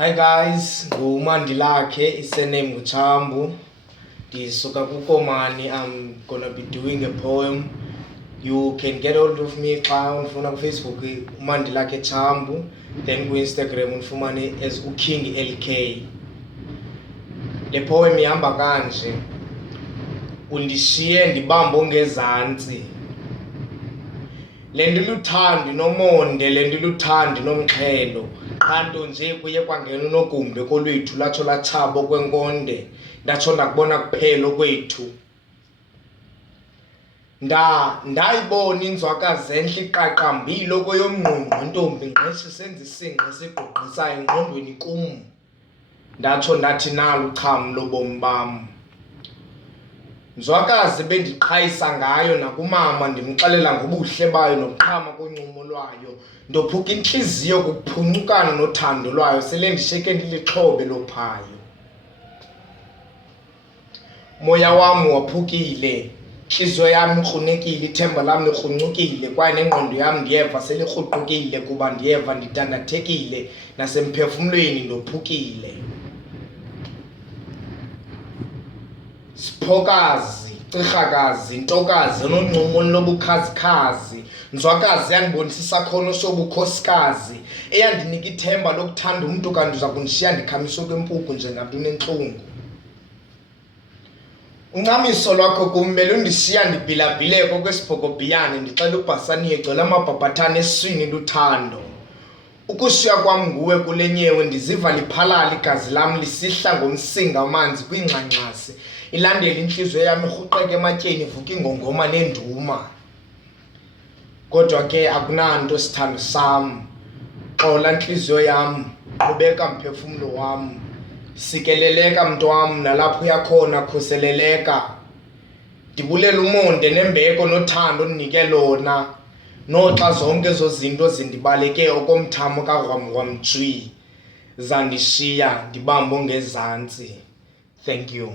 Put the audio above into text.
Hi guys, nguMandilakhe, isurname nguChambu. Ndisuka kuKomani. I'm gonna be doing a poem. You can get hold of me xa undifuna kuFacebook uMandilakhe Chambu, then kuInstagram undifumane as uKing LK. Le poem ihamba kanje: undishiye ndibambe ongezantsi, le ndiluthando nomonde, le ndiluthando nomxhelo, qanto nje kuye kwangena unogumbe kolwethu latsho latshaba okwenkonde, ndatsho ndakubona kuphela okwethu. Ndayibona inzwakazi entle iqaqambile okweyomngqungqo, intombi ngqeshi senza isingqi sigqugqisayo engqondweni kum, ndatsho ndathi nalo ucham lobomi bam. Nzwakazi bendiqhayisa ngayo nakumama, ndimxelela ngobuhle bayo nokuqhama koncumo lwayo, ndophuka intliziyo kukuphuncuka nothando lwayo, sele ndishiyeke ndilixhobe lophayo. Moya wam waphukile, intliziyo yam ikrunekile, ithemba lam likruncukile, kwaye nengqondo yam ndiyeva selikruqukile, kuba ndiyeva ndidandathekile, nasemphefumlweni ndophukile. Siphokazi, cirhakazi, ntokazi enoncumo lobukhazikhazi, nzwakazi yandibonisa isakhono sobukhosikazi, eyandinika ithemba lokuthanda umntu kanti uza kundishiya ndikhamiswe kwimpuku njengamntu unentlungu. Uncamiso lwakho kum belundishiya ndibhilabhileko kwesibhokobhiyane, ndixela ubhasaniye egcwele amabhabhathane eswini luthando. Ukushiya kwam nguwe kule nyewe, ndiziva liphalala igazi lam lisihla ngomsinga amanzi kwingxangxasi, ilandela intliziyo yam irhuqeke ematyeni, ivuka ingongoma nenduma. Kodwa ke akunanto sithando sam, xola ntliziyo yam, qhubeka mphefumlo wam, sikeleleka mntwam, nalapho uyakhona khuseleleka. Ndibulela umonde nembeko nothando ondinike lona, noxa zonke ezo zinto zindibaleke okomthamo kaGwamgwamjwi, zandishiya ndibambe ongezantsi. Thank you.